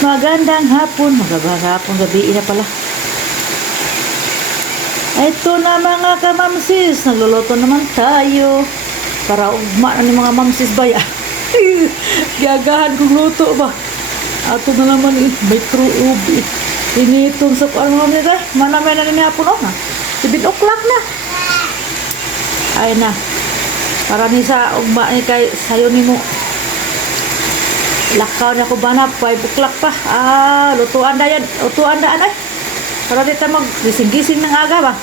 Magandang hapon, gabi na pala. Ito na mga kamamsis, nagluluto naman tayo. Para ugma na ni mga mamsis ba ya? Gagahan kong luto ba? Ato na naman may ubi. Initong sa ano naman nito manamay na ni hapon na. 7 o'clock na. Ay na. Para ni sa ugma ni kay sayo ni mo. Lakaw na ko ba na 5 o'clock pa. Lutuan na yan. Lutuan na ay. Para dito mag-gising-gising ng aga ba.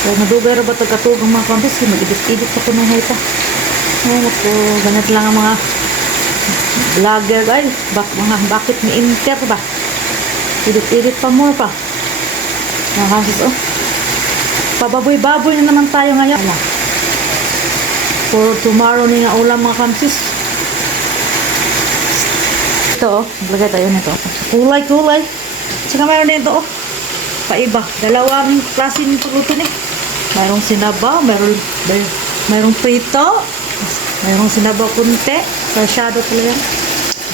Kaya nadugay ba ito katugang mga kampis. Mag-edit-edit pa ko ng hita. Ay naku, ganit lang ang mga vlogger ay. Bakit ni Inter ba? Edit-edit pa more pa. Mga kampis Pababoy-baboy na naman tayo ngayon. For tomorrow ni nga ulam mga kampis. Ito lagay tayo nito. Kulay. Saka mayroon din ito paiba. Dalawang klase ng pagluto ni. Mayroong sinabaw, mayroong prito, mayroong sinabaw kunti. Masyado pala yan.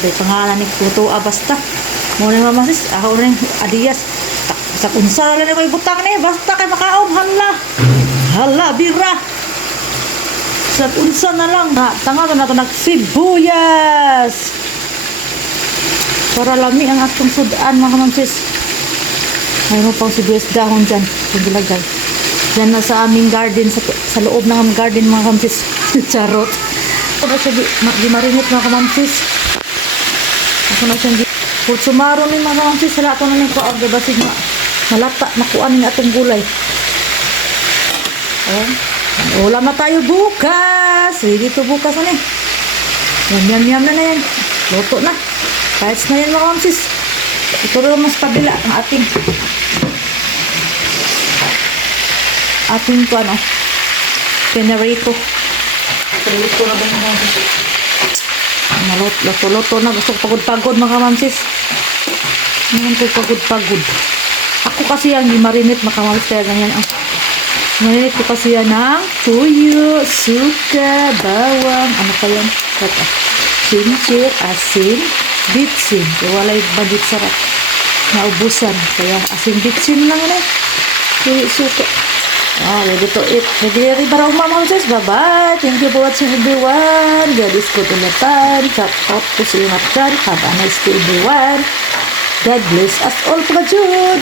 May pangalan ni Kuto basta. Muna yung mamasis, ako rin adiyas. Sa kunsa lang na may butang ni. Basta kay makaon. Hala, bira. Sa kunsa na lang. Tanga ko na ito nagsibuyas. Para lami ang atong sudaan mga kamamsis. Mayroon pang sibuyas dahon dyan. Yung gilagay. Yan na sa aming garden. Sa loob ng aming garden mga kamamsis. Charot. Ako na siya di marinit mga kamamsis. Ako na siya putsumaro ni mga kamamsis. Sala ito na lang ko. Basig malata. Nakuan ng atong gulay. Ulam na tayo bukas. Ready to bukas na Yam na yan. Luto na. Kahit na yan mga kamsis. Ito rin mas pabila ang ating pinarito. Pinarito na ba mga kamsis? Luto na. Gusto ko pagod-pagod mga kamsis. Ngayon ko pagod-pagod. Ako kasi yan, di marinit mga kamsis. Kaya ganyan marinit ko kasi yan ng tuyo, suka, bawang, ano pa yan? Ginger, asin, bitsin. Walay bagit sarap. Naubusan. Kaya asin bitsin lang na. Tuyo, suka. Ready to eat. Ready para umama sis. Bye-bye. Thank you for watching everyone. God is good all the time. Shout out to sa ingat dyan. Have a nice day everyone. God bless us all. Pagajud.